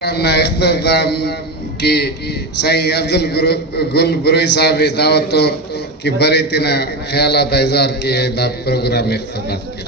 نا اختتام کی سائیں افضل گل بروئی صاحب دعوتوں کی بڑے تینا خیالات اظہار کیے دا پروگرام اختتام کیا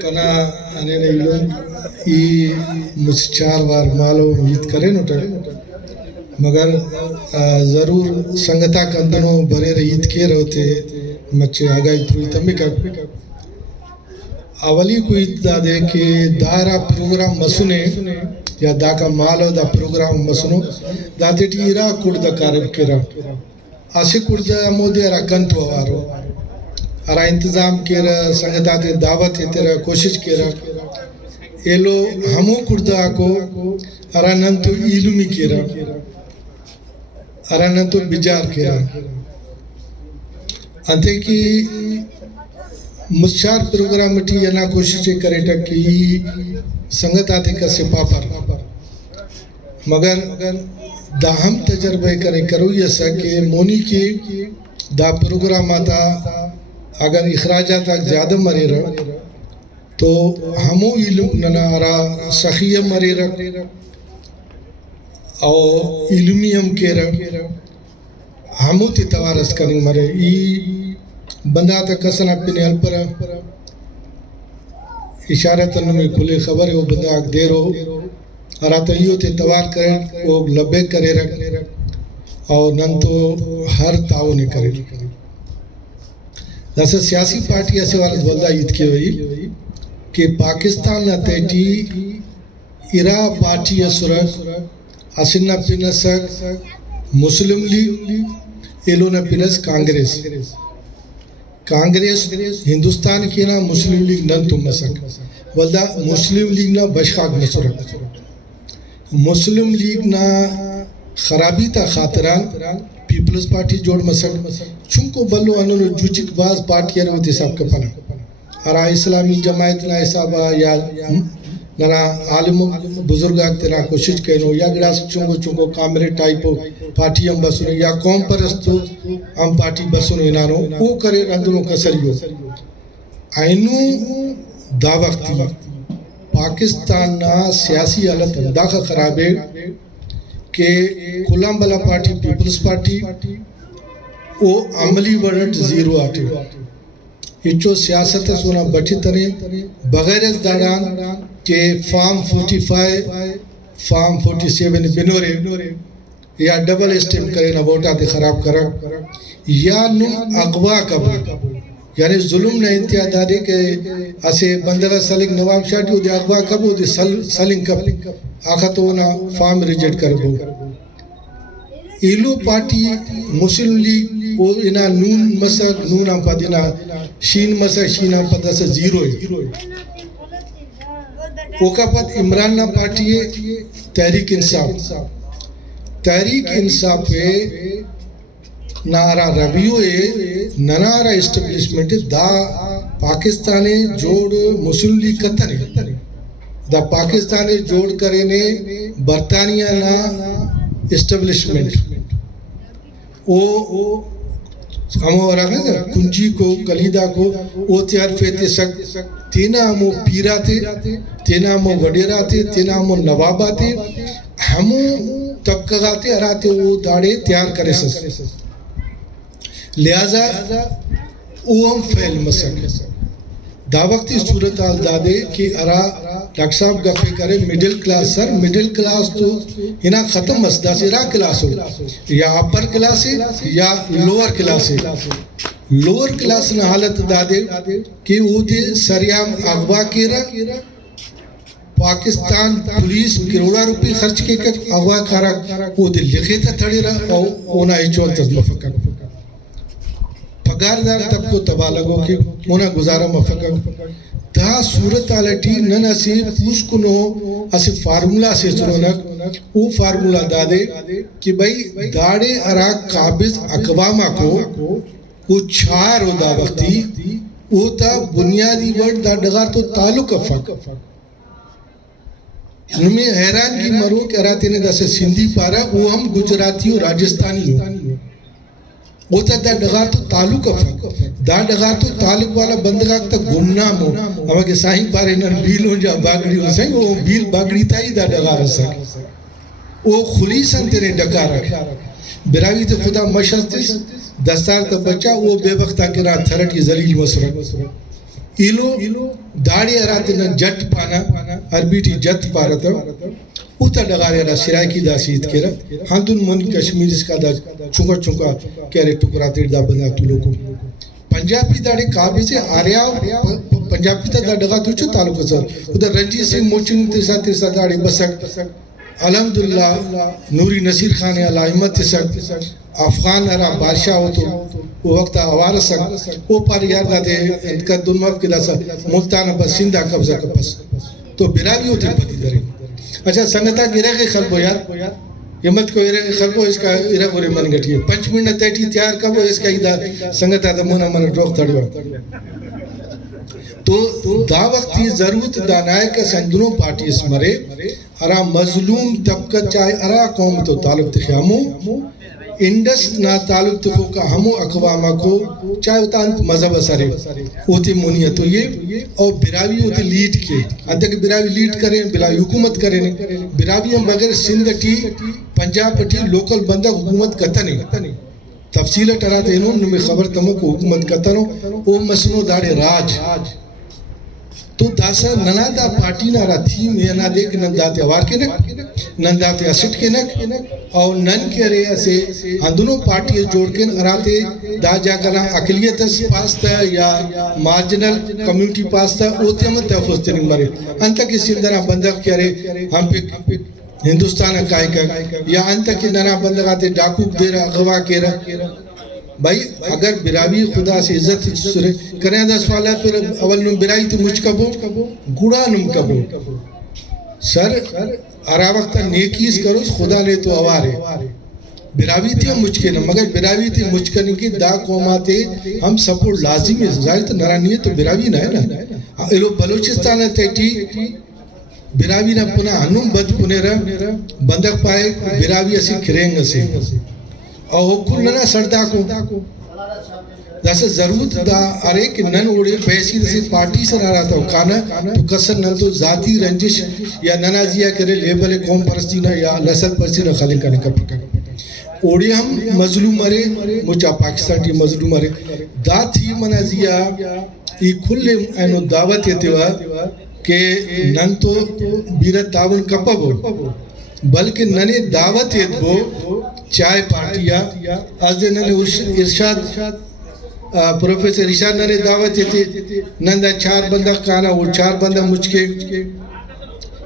کنا آنے نے لوگ ای مجھ 4 بار مالو امید کرے نوٹا مگر ضرور سنگتا کندنوں بھرے رہیت کے رہتے مچے آگائی تروئی تمی کا اولی کوئی دا دے کہ دارا پروگرام مسونے یا دا کا مالو دا پروگرام مسونو دا تیٹی ایرا کڑ دا کارب کرا آسے کڑ دا مودے را کنتو آوارو ارا انتظام کیرا سنگتا تے دعوت تیرا کوشش کیرا ایلو ہمو کڑ دا کو ارا ننتو علمی کیرا ارا ننتو بجار کیرا انتے کی مشار پروگرام مٹی یا نا کوشش کرے تا کہ سنگت آتے کا سپا پر مگر دا ہم تجربہ کرے کرو یہ سا کہ مونی کی دا پروگرام آتا اگر اخراجات تک زیادہ مرے رہا تو ہمو علم ننا آرا سخیہ مرے رہا اور علمی ہم کے رہا ہمو تی توارس کریں مرے بندہ تا کسن اپنے حل پر اشارتن میں کھلے خبر ہے وہ بندہ آگ دے رو اراتا ہیو تے توار کریں وہ لبے کرے رکھ اور نن تو ہر تعاون کرے جیسے سیاسی پارٹی ایسے والد بلدہ عید کی ہوئی کہ پاکستان نہ تیٹی ارا پارٹی سرک اسنہ پینسک مسلم لیگ ایلو نہ پینس کانگریس ہندوستان کی نا مسلم لیگ نن تم مسک ولدہ مسلم لیگ نا بشخاک مسرک مسلم لیگ نا خرابی تا خاطران پیپلز پارٹی جوڑ مسک چونکو بلو انہوں جوچک باز پارٹی ہے ہوتی صاحب کا پنا ارا اسلامی جماعت نا حسابہ یا ننا عالم بزرگاں تینا کوشش کرنو یا گڑاس چونکو کامرے ٹائپو پارٹی ہم بسونے یا قوم پرستو ہم پارٹی بسونے انانو وہ کرے رندنو کسریو اینو دا وقتی پاکستان نا سیاسی حالت انداخہ خرابے کہ کلام بلا پارٹی پیپلز پارٹی وہ عملی ورڈ زیرو آٹے ہچو سیاست سونا بچی تنے بغیر از داران کہ فارم 45 فارم 47 بنورے یا ڈبل اسٹیم کرے نا ووٹا تے خراب کرا یا نم اقوا کبو یعنی ظلم نہ انتہا دارے کہ اسے بندگا سلنگ نواب شاہدیو دے اقوا کبو دے سلنگ کب آخا تو نا فارم ریجیٹ کربو ایلو پارٹی مسلم لیگ وہ انا نون مسک نون ہم پا دینا شین مسک شین ہم پا دس زیرو ہے اوکا پت عمران نا پارٹی ہے تحریک انصاف ہے نارا رویو ہے ننارا اسٹیبلیشمنٹ دا پاکستانے جوڑ مسلم لیگ کتن ہے دا پاکستانے جوڑ کرنے برطانیہ نا اسٹیبلیشمنٹ وہ ہمو رہا ہے کنجی کو کلیدہ کو وہ تیار فیتے سک تینا ہمو پیرا تھے تینا ہمو وڈیرا تھے تینا ہمو نوابا تھے ہمو طبقہ تھے اراتے وہ داڑے تیار کرے سک لہذا وہ ہم فیل مسک دا وقتی صورتحال دادے کہ ارا ڈاکٹر صاحب گپے کرے middle class sir middle class تو ہنا ختم مسدا سے را کلاس ہو یا اپر کلاس ہے یا لوور کلاس ہے لوور کلاس نے حالت دادے کہ وہ دے سریام اغوا کیرا پاکستان پولیس کروڑا روپی خرچ کے اغوا کارا وہ دے لکھے تا تھڑی رہا اور اونا ہی چول تز مفکر پگاردار تب کو تباہ لگو کہ اونا گزارا مفکر دا صورت آلٹی نن اسی پوچھ کنو اسی فارمولا سے سنونک او فارمولا دادے کہ بھئی داڑے ارا قابض اقواما کو او چھار ہو دا وقتی او تا بنیادی ورد دا ڈغار تو تعلق افق نمی حیران کی مرو کہ اراتے نے دا سے سندھی پارا وہ ہم گجراتی و راجستانی ہو ہوتا دا ڈغار تو تعلق افق دا ڈغار تو تعلق والا بندگاہ تک گمنام ہو اما کہ سائیں پارے نن بیل ہو جا باگڑی ہو سائیں وہ بیل باگڑی تا ہی دا ڈغار سک وہ خلیصاً تیرے ڈکا رکھ براوی تے خدا مشستس دستار تا بچہ وہ بے وقتا کرا تھرٹی ذلیل مسرک ایلو داڑی ارات نن جٹ پانا عربی ٹی جت پارتا اوتا ڈغارے را سرائکی دا سید کرا ہندن منی کشمیر اس کا دا چونکا چونکا کہرے ٹکرا تیر دا بنا تو لوگو پنجابی داڑے کعبے سے آریا پنجابی تا دا ڈغا تو چھو تعلق سر ادھر رنجی سے موچنگ تیسا داڑے بسک الحمدللہ نوری نصیر خان علائمت تیسک افغان ارا بادشاہ ہو تو وہ وقت آوار سک وہ پار یار دا دے انکا دنماف کے دا سا ملتان بس سندہ قبضہ کپس تو براوی ہوتی پتی درے اچھا سنگتا کی رہ خلبو یار یمت کو رہ خلبو اس کا رہ گوری من گٹی ہے 5 منٹ تیٹی تیار کبو اس کا ہی سنگتا دا مونا من ڈروک تڑیو تو دا وقتی ضرورت دانائے کا سندنوں پارٹی اس مرے ارا مظلوم طبقہ چاہے ارا قوم تو تعلق تخیامو انڈس نا تعلق تکو کا ہمو اقوامہ کو چاہے ہوتا انت مذہب سارے ہوتی مونیت تو یہ اور براوی ہوتی لیڈ کے انتا کہ براوی لیڈ کریں براوی حکومت کریں براوی ہم بغیر Sindh T Punjab T local بندہ حکومت کرتا نہیں تفصیلہ ٹراتے انہوں نمی خبر تمو کو حکومت کرتا نو او مسنو داڑے راج تو داسا ننا دا پارٹی نا را تھی میں نا دیکھ ننداتے آوار کے نک ننداتے اسٹ کے نک اور نن کے رہے اسے اندنوں پارٹی جوڑ کے اراتے دا جا کرنا اقلیت پاستا یا مارجنل کمیونٹی پاستا اوتے ہم تحفظ تنگ مرے انتا کی سندرہ بندق کیا رہے ہم پہ ہندوستان اکائی کا یا انتا کی ننا بندقاتے ڈاکوک دے رہا اغوا کے رہا بھائی اگر براوی خدا سے عزت سرے کریں دا سوال ہے پھر اول نم برائی تو مجھ کبو گوڑا نم کبو سر ارا وقتا نیکیز کرو خدا نے تو آوارے براوی تھی ہم مجھ کے نم مگر براوی تھی مجھ کرنے کی دا قوماتے ہم سپورٹ لازم ہے ظاہر تو نرانیت تو براوی نہ ہے نا ایلو بلوچستان تیٹی براوی نہ پنا ہنم بد پنے رہا بندق پائے براوی اسی کھریں سے اور کل ننا سردہ کو جیسے ضرورت دا ارے کہ نن اوڑے پیسی جیسے پارٹی سے نہ رہا تھا کانا تو کسر نن تو ذاتی رنجش یا ننازیہ کرے لیبل قوم پرستی نہ یا نسل پرستی نہ خالق کرنے کا پکا اوڑے ہم مظلوم مرے مجھا پاکستان ٹی مظلوم مرے دا تھی منازیہ یہ کھلے اینو دعوت یہ تیوا کہ نن تو بیرت تعاون کپا بو بلکہ ننے دعوت یہ بو چائے پارٹیا از دے ننے ارشاد پروفیسر ارشاد ننے دعوت یہ تھی نندہ 4 بندہ کانا وہ 4 بندہ مجھ کے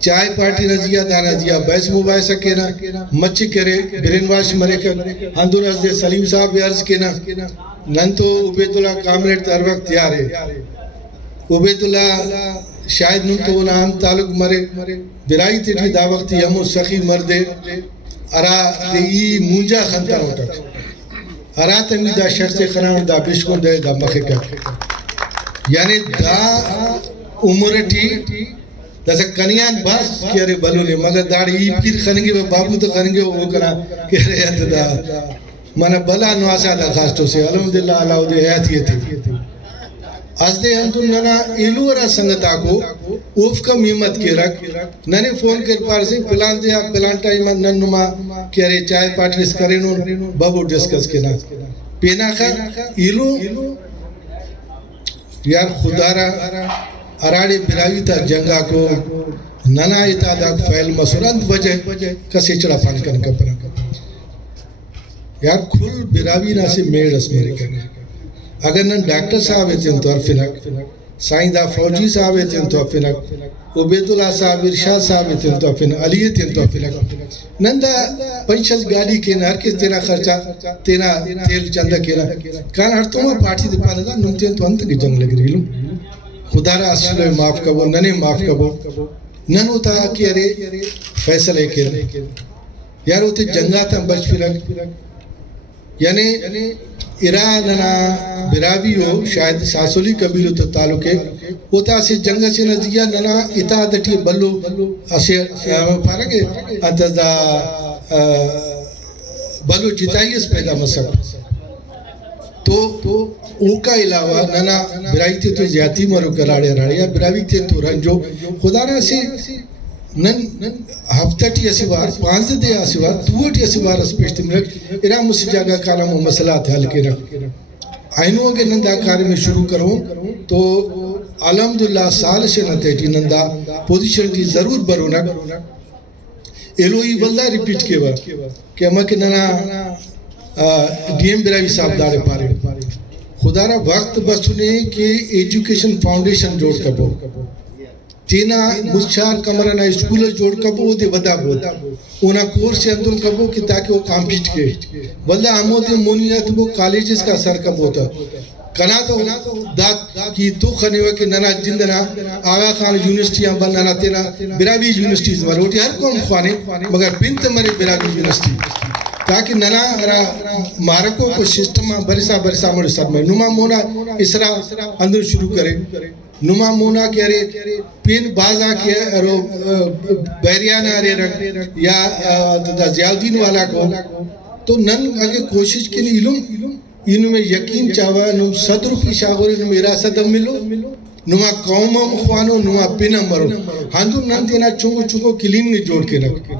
چائے پارٹی نزیہ دانا زیہ بیس مباحثہ کینا مچی کرے برین واش مرے کر ہندور از دے سلیم صاحب عرض کینا نن تو عبید اللہ کاملیٹ تر وقت تیار ہے عبید اللہ شاید نن تو انہاں ہم تعلق مرے برائی تیٹی دا وقتی ہمو سخی مردے ارا تی مونجا خنطر ہوتا ارا تمی دا شخص خنان دا بشکن دے دا مخکا یعنی دا عمرٹی دا سا کنیان باس کیا رے بلو لے مگر داڑی ای پیر خنگے و بابو تا خنگے وہ کنا کہہ رہے ہیں دا مانا بلا نواسا دا خاصتو سے الحمدللہ اللہ دے حیات یہ تھی از دے ہندو ننا ایلو ارا سنگتا کو اوف کا میمت کے رکھ ننے فون کر پار سے پلان دیا پلان ٹائم نن نما کہہ رہے چائے پارٹی اس کرے نو بابو ڈسکس کے نا پینا خواہ ایلو یار خدا را اراڑے براوی تا جنگا کو ننا اتادا فیل مسورند وجہ کسی چڑا پان کرنے کا پرا یار کھل براوی نا سے میڑ اس میرے کرنے اگر نن ڈاکٹر صاحب ہے تین تو ارفنک سائندہ فوجی صاحب ہے تین تو ارفنک عبید اللہ صاحب ارشاد صاحب ہے تین تو ارفنک علی ہے تین تو ارفنک نندہ پنچس گاڑی کینا ہر کس تینا خرچہ تینا تیل چندہ کینا کان ہر تو میں پارٹی دے پاتا تھا نم تین تو انت کی جنگ لگ رہی لوں خدا را اصلو معاف کبو ننے معاف کبو نن ہوتا ہے کہ ارے فیصلے کے یار ہوتے جنگا تا بچ فلک یعنی ایراننا براوی ہو شاید ساسولی قبیلو تو تعلق ہے ہوتا سے جنگا سے نزدیہ ننا اتحادتی بلو اسے پارک ہے انتظا بلو جتائی اس پیدا مسئلہ تو او کا علاوہ ننا برائی تے تو زیادتی مرو کراڑے راڑے یا براوی تے تو رنجو خدا را سے نن ہفتہ ٹی اسوار 5 دے اسوار 2 ٹی اسوار اس پیشتے ملک ارا مسی جاگہ کانا مو مسئلہ تھا حل کے رکھ آئینو اگر نندا کاری میں شروع کروں تو الحمدللہ سال سے نتے ٹی نندا پوزیشن ٹی ضرور برونک ایلوئی واللہ ریپیٹ کے بعد کہ اما کہ ننا ڈی ایم براوی صاحب دارے پارے خدا را وقت بسنے کہ ایجوکیشن فاؤنڈیشن جوڑ کبو تینا مچار کمرنا اسکول جوڑ کبو دے ودا بود اونا کورس اندر کبو کہ تاکہ وہ کامپیٹ کے واللہ ہمو دے مونیت وہ کالجز کا سر کبو تا کنا تو داد کی تو خنیوہ کہ ننا جندنا آغا خان یونیورسٹی ہم بل ننا تینا براوی یونیورسٹیز مروٹی ہر کون خوانے مگر پنت مری براوی یونیورسٹی تاکہ ننا مارکوں کو سسٹم برسا مر سر میں نما مونا اسرا اندر شروع کرے نما مونا کہہ رہے پین بازا کہہ رو بیریانا رہے رکھ یا زیادین والا کو تو نن اگر کوشش کی علم انہوں میں یقین چاہوا نم 100 روپی شاگوری نم اراست ملو نما قوم خوانو نما پینا مرو ہندو نن دینا چونگو کلین جوڑ کے رکھ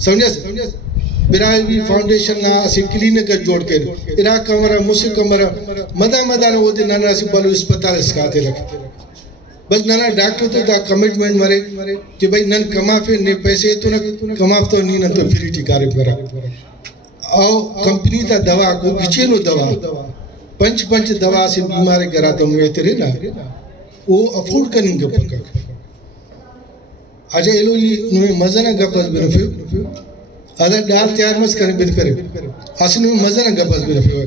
سمجھا براوی فاؤنڈیشن نا اسی کلینک جوڑ کے ارا کمرہ موسی کمرہ مدہ نو دے نانا اسی بلو اسپتال اسکاتے رکھتے بس نانا ڈاکٹر تو دا کمٹمنٹ مرے کہ بھائی نن کمافے نے پیسے تو نہ کماف تو نہیں نن تو فری ٹکارے کرا او کمپنی تا دوا کو بچینو دوا پنچ دوا سے بیمارے کرا تو میں تیرے نا وہ افورڈ کریں گے پکا آجا ایلو یہ نوے مزہ نہ گپس بنفیو آدھا ڈال تیار مز کریں بن کرے آسی نوے مزہ نہ گپس بنفیو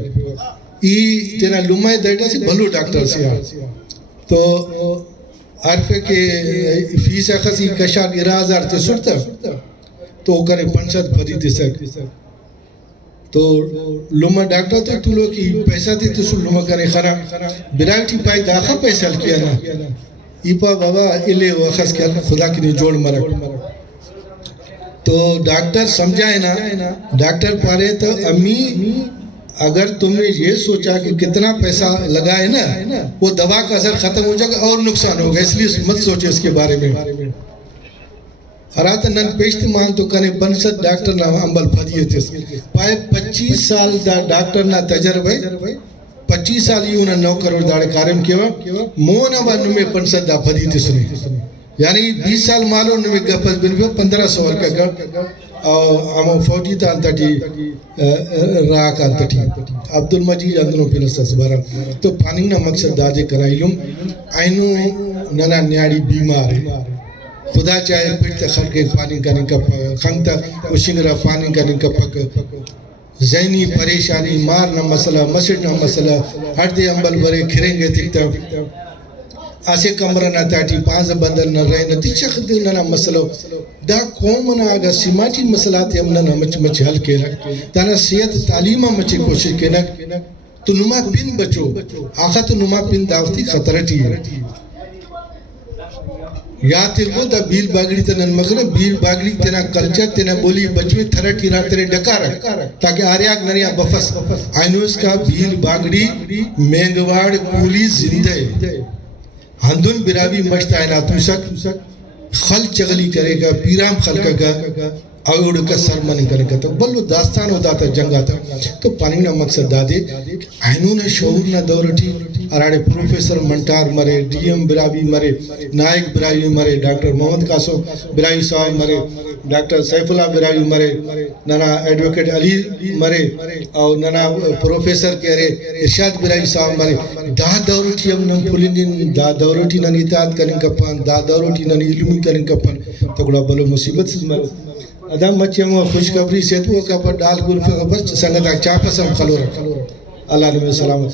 ای تینا لمائی دیٹا سی بھلو ڈاکٹر سی تو عرفے کے فیس اخسی کشاک 11,000 تے سٹتا تو وہ کرے 500 بھری تے سک تو لما ڈاکٹر تو تو لوگ کی پیسہ تے تو سن لما کرے خرا برائٹی پائی داخا پیسہ کیا نا ایپا بابا الے و اخص کیا خدا کی نے جوڑ مرک تو ڈاکٹر سمجھائے نا ڈاکٹر پارے تو امی اگر تم نے یہ سوچا کہ کتنا پیسہ لگائے نا وہ دوا کا اثر ختم ہو جائے گا اور نقصان ہوگا اس لیے مت سوچے اس کے بارے میں حرات نن پیشت مان تو کنے 500 ڈاکٹر نا عمل پھدیے تھے پائے 25 سال دا ڈاکٹر نا تجربہ 25 سال یہ انہوں 9 کروڑ داڑے کارم کیا مونا با نمیں 500 دا پھدی تھے سنے یعنی 20 سال مالو نمیں گپس بنویو 1500 کا گا آمو فوجی تا انتٹی راک انتٹی عبدالمجید اندنو پینسا سبارا تو پانی نا مقصد داجے کنا علم اینو ننا نیاڑی بیمار ہے خدا چاہے پھرتے خلقے پانی کا نکپ خنگتا اشنگرہ پانی کا نکپ ذہنی پریشانی مارنا مسئلہ مسجدنا مسئلہ ہر دے امبل برے کھریں گے تکتا آسے کمرہ نہ تاٹی 5 بندر نہ رہے نہ تیچک دینا نہ مسئلہ دا قومنا آگا سماجی مسئلات ہم نہ مچ حل کے رکھ تانا صحت تعلیمہ مچے کوشش کے رکھ تو نما پن بچو آخا تو نما پن داوتی خطرٹی ہے یا تیرگو دا بیل باگڑی تنن مغرب بیل باگڑی تینا کلچر تینا بولی بچوی تھرٹی را تیرے ڈکا رکھ تاکہ آریاک نریا بفس آئینوز کا بیل باگڑی مینگوار کولی زندہ ہندن براوی مشتا ہے ناتو سک خل چغلی کرے گا پیرام خلقہ گا اوڑ کا سرمن کرے گا تو بلو داستان ہو داتا جنگا تھا تو پانی نا مقصد دادے آئینون شعور نا دورٹی اراڑے پروفیسر منٹار مرے ڈی ایم براوی مرے نائک براوی مرے ڈاکٹر محمد قاسم براوی صاحب مرے ڈاکٹر سیف اللہ براوی مرے ننا ایڈوکیٹ علی مرے اور ننا پروفیسر کہہ رہے ارشاد براوی صاحب مرے دا دورٹی اب نم پھولنگن دا دورٹی نن اطاعت کریں کپان دا دورٹی نن علمی کریں کپان تو گڑا بلو مصیبت سے مرے ادھا مچے مو خوشکبری سے تو کا پر ڈال گل پہ بس سنگتا چاپس ہم خلو رکھ اللہ علیہ وسلم